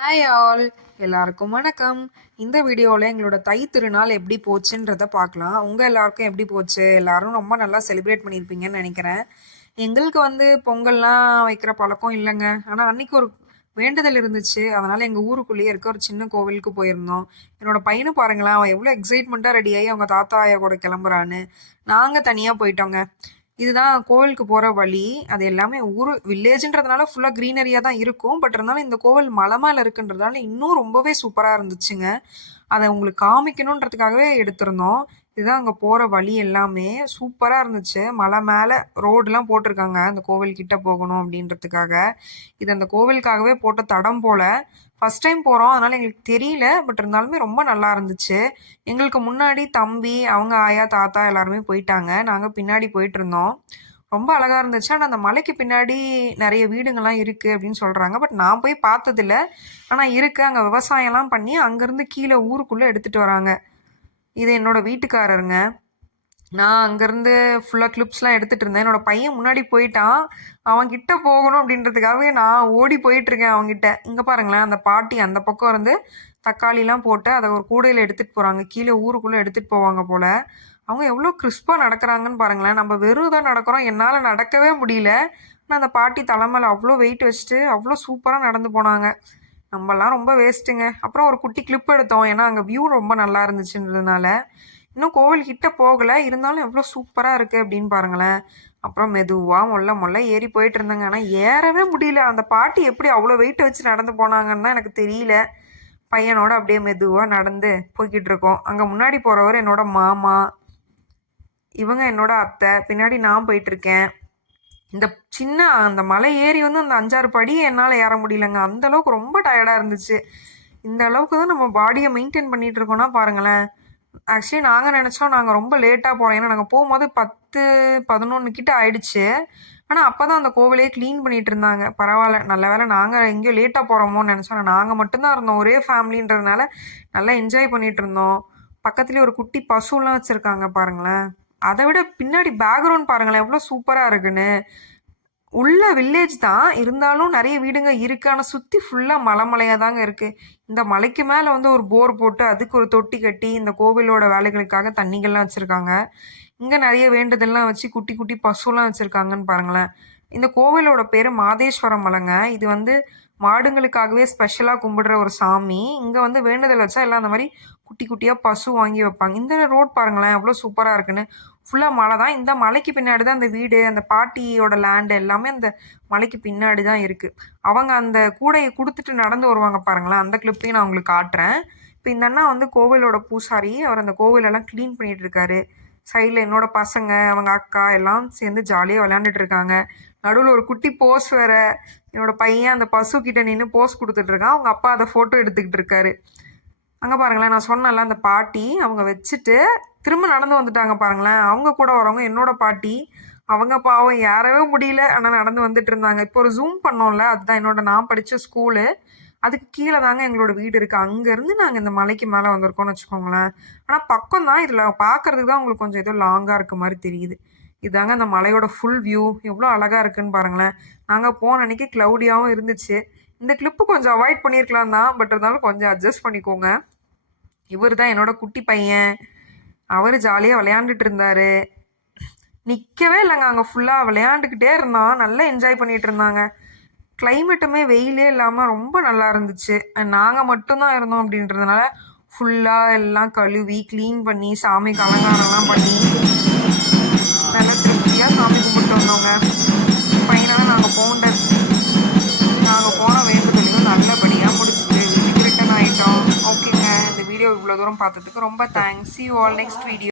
Hi all, எல்லாருக்கும் வணக்கம். இந்த வீடியோவில் எங்களோட தை திருநாள் எப்படி போச்சுன்றதை பார்க்கலாம். உங்கள் எல்லாருக்கும் எப்படி போச்சு? எல்லாரும் ரொம்ப நல்லா செலிப்ரேட் பண்ணியிருப்பீங்கன்னு நினைக்கிறேன். எங்களுக்கு பொங்கல்லாம் வைக்கிற பழக்கம் இல்லைங்க. ஆனால் அன்னைக்கு ஒரு வேண்டுதல் இருந்துச்சு. அதனால் எங்கள் ஊருக்குள்ளேயே இருக்க ஒரு சின்ன கோவிலுக்கு போயிருந்தோம். என்னோட பையனை பாருங்களேன், அவன் எவ்வளோ எக்ஸைட்மெண்ட்டாக ரெடியாகி அவங்க தாத்தா ஆயா கூட கிளம்புறான்னு. நாங்கள் தனியாக போயிட்டோங்க. இதுதான் கோவிலுக்கு போகிற வழி. அது எல்லாமே வில்லேஜ்ன்றதுனால ஃபுல்லாக க்ரீனரியாக தான் இருக்கும். பட் இருந்தாலும் இந்த கோவில் மலை மேலே இருக்குன்றதுனால இன்னும் ரொம்பவே சூப்பராக இருந்துச்சுங்க. அதை உங்களுக்கு காமிக்கணுன்றதுக்காகவே எடுத்திருந்தோம். இதுதான் அங்கே போகிற வழி எல்லாமே சூப்பராக இருந்துச்சு. மலை மேலே ரோடுலாம் போட்டிருக்காங்க அந்த கோவில் கிட்ட போகணும் அப்படின்றதுக்காக. இது அந்த கோவிலுக்காகவே போட்ட தடம் போல். ஃபஸ்ட் டைம் போகிறோம், அதனால் எங்களுக்கு தெரியல. பட் இருந்தாலுமே ரொம்ப நல்லா இருந்துச்சு. எங்களுக்கு முன்னாடி தம்பி, அவங்க ஆயா, தாத்தா எல்லாருமே போயிட்டாங்க. நாங்கள் பின்னாடி போயிட்டு இருந்தோம். ரொம்ப அழகாக இருந்துச்சு. ஆனால் அந்த மலைக்கு பின்னாடி நிறைய வீடுங்கள்லாம் இருக்குது அப்படின்னு சொல்கிறாங்க. பட் நான் போய் பார்த்ததில்ல. ஆனால் இருக்குது, அங்கே விவசாயம்லாம் பண்ணி அங்கேருந்து கீழே ஊருக்குள்ளே எடுத்துகிட்டு வராங்க. இது என்னோட வீட்டுக்காரருங்க. நான் அங்கேருந்து ஃபுல்லாக கிளிப்ஸ்லாம் எடுத்துகிட்டு இருந்தேன். என்னோடய பையன் முன்னாடி போயிட்டான். அவன்கிட்ட போகணும் அப்படின்றதுக்காகவே நான் ஓடி போயிட்டுருக்கேன் அவன்கிட்ட. இங்கே பாருங்களேன், அந்த பாட்டி அந்த பக்கம் இருந்து தக்காளிலாம் போட்டு அதை ஒரு கூடையில் எடுத்துகிட்டு போகிறாங்க. கீழே ஊருக்குள்ளே எடுத்துகிட்டு போவாங்க போல். அவங்க எவ்வளோ கிறிஸ்பாக நடக்கிறாங்கன்னு பாருங்களேன். நம்ம வெறும் தான் நடக்கிறோம், என்னால் நடக்கவே முடியல. ஆனால் அந்த பாட்டி தலைமையில் அவ்வளோ வெயிட் வச்சுட்டு அவ்வளோ சூப்பராக நடந்து போனாங்க. நம்மலாம் ரொம்ப வேஸ்ட்டுங்க. அப்புறம் ஒரு குட்டி கிளிப் எடுத்தோம், ஏன்னா அங்கே வியூ ரொம்ப நல்லா இருந்துச்சுன்றதுனால. இன்னும் கோவில் கிட்ட போகலை, இருந்தாலும் எவ்வளோ சூப்பராக இருக்குது அப்படின்னு பாருங்களேன். அப்புறம் மெதுவாக மொல்ல ஏறி போயிட்டு இருந்தாங்க. ஆனால் ஏறவே முடியல. அந்த பாட்டி எப்படி அவ்வளோ வெயிட் வச்சு நடந்து போனாங்கன்னு தான் எனக்கு தெரியல. பையனோட அப்படியே மெதுவாக நடந்து போய்கிட்டு இருக்கோம். அங்கே முன்னாடி போகிறவர் என்னோட மாமா, இவங்க என்னோட அத்தை, பின்னாடி நான் போயிட்டுருக்கேன். இந்த சின்ன அந்த மலை ஏறி அந்த 5-6 படியை என்னால் ஏற முடியலங்க. அந்தளவுக்கு ரொம்ப டயர்டாக இருந்துச்சு. இந்த அளவுக்கு தான் நம்ம பாடியை மெயின்டைன் பண்ணிகிட்டு இருக்கோன்னா பாருங்களேன். ஆக்சுவலி நாங்கள் நினச்சோம் நாங்கள் ரொம்ப லேட்டாக போகிறோம். ஏன்னா நாங்கள் போகும்போது 10-11 கிட்ட ஆயிடுச்சு. ஆனால் அப்போ தான் அந்த கோவிலையே க்ளீன் பண்ணிகிட்டு இருந்தாங்க. பரவாயில்ல, நல்ல வேலை நாங்கள் எங்கேயோ லேட்டாக போகிறோமோன்னு நினச்சோம். நாங்கள் மட்டும்தான் இருந்தோம், ஒரே ஃபேமிலின்றதுனால நல்லா என்ஜாய் பண்ணிகிட்டு இருந்தோம். பக்கத்துலேயே ஒரு குட்டி பசுலாம் வச்சுருக்காங்க பாருங்களேன். அதை விட பின்னாடி பேக்ரவுண்ட் பாருங்களேன் எவ்வளோ சூப்பராக இருக்குன்னு. உள்ள வில்லேஜ் தான், இருந்தாலும் நிறைய வீடுங்க இருக்குது. ஆனால் சுற்றி ஃபுல்லாக மலையாக தாங்க இருக்குது. இந்த மலைக்கு மேலே ஒரு போர் போட்டு அதுக்கு ஒரு தொட்டி கட்டி இந்த கோவிலோட வேலைகளுக்காக தண்ணிகள்லாம் வச்சுருக்காங்க. இங்கே நிறைய வேண்டுதல்லாம் வச்சு குட்டி குட்டி பசுலாம் வச்சுருக்காங்கன்னு பாருங்களேன். இந்த கோவிலோட பேர் மாதேஸ்வரம் மலைங்க. இது மாடுங்களுக்காகவே ஸ்பெஷலாக கும்பிடுற ஒரு சாமி. இங்கே வேண்டுதல் வச்சா எல்லாம் அந்த மாதிரி குட்டி குட்டியாக பசு வாங்கி வைப்பாங்க. இந்த ரோட் பாருங்களேன் எவ்வளோ சூப்பராக இருக்குன்னு. ஃபுல்லாக மலை தான். இந்த மலைக்கு பின்னாடி தான் அந்த வீடு, அந்த பாட்டியோட லேண்டு எல்லாமே அந்த மலைக்கு பின்னாடி தான் இருக்குது. அவங்க அந்த கூடையை கொடுத்துட்டு நடந்து வருவாங்க பாருங்களேன். அந்த கிளிப்பையும் நான் உங்களுக்கு காட்டுறேன். இப்போ இந்த அண்ணா கோவிலோட பூசாரி. அவர் அந்த கோவிலெல்லாம் க்ளீன் பண்ணிகிட்டு இருக்காரு. சைடில் என்னோட பசங்க, அவங்க அக்கா எல்லாம் சேர்ந்து ஜாலியாக விளையாண்டுட்டு இருக்காங்க. நடுவில் ஒரு குட்டி போஸ் வேறு. என்னோட பையன் அந்த பசு கிட்ட நின்று போஸ் கொடுத்துட்ருக்கான். அவங்க அப்பா அதை ஃபோட்டோ எடுத்துக்கிட்டு இருக்காரு. அங்கே பாருங்களேன், நான் சொன்னேன்ல அந்த பாட்டி அவங்க வச்சுட்டு திரும்ப நடந்து வந்துட்டாங்க பாருங்களேன். அவங்க கூட வரவங்க என்னோட பாட்டி. அவங்க பாவம் ஏறவே முடியல, ஆனால் நடந்து வந்துட்டு இருந்தாங்க. இப்போ ஒரு ஜூம் பண்ணோம்ல, அதுதான் நான் படித்த ஸ்கூலு. அதுக்கு கீழே தாங்க எங்களோட வீடு இருக்குது. அங்கேருந்து நாங்கள் இந்த மலைக்கு மேலே வந்திருக்கோம்னு வச்சுக்கோங்களேன். ஆனால் பக்கம் தான், இதில் பார்க்குறதுக்கு தான் உங்களுக்கு கொஞ்சம் ஏதோ லாங்காக இருக்க மாதிரி தெரியுது. இதாங்க அந்த மலையோட ஃபுல் வியூ. எவ்வளோ அழகாக இருக்குன்னு பாருங்களேன். நாங்கள் போன அன்றைக்கி க்ளவுடியாகவும் இருந்துச்சு. இந்த கிளிப்பு கொஞ்சம் அவாய்ட் பண்ணியிருக்கலாம் தான், பட் இருந்தாலும் கொஞ்சம் அட்ஜஸ்ட் பண்ணிக்கோங்க. இவர் தான் என்னோட குட்டி பையன். அவர் ஜாலியாக விளையாண்டுட்டு இருந்தார். நிற்கவே இல்லைங்க, அங்கே ஃபுல்லாக விளையாண்டுக்கிட்டே இருந்தான். நல்லா என்ஜாய் பண்ணிகிட்டு இருந்தாங்க. கிளைமேட்டுமே வெயிலே இல்லாமல் ரொம்ப நல்லா இருந்துச்சு. நாங்கள் மட்டும்தான் இருந்தோம் அப்படின்றதுனால ஃபுல்லாக எல்லாம் கழுவி க்ளீன் பண்ணி சாமிக்கு அலங்காரம்லாம் பண்ணி நல்லா திருப்தியாக சாமி கும்பிட்டு வந்தோங்க. ஃபைனலாக நாங்கள் போன வேண்டுதலையும் நல்லபடியாக முடிச்சுட்டு வீட்டுக்கு ரிட்டன் ஆகிட்டோம். ஓகேங்க, இந்த வீடியோ இவ்வளோ தூரம் பார்த்ததுக்கு ரொம்ப thanks. See you all next video.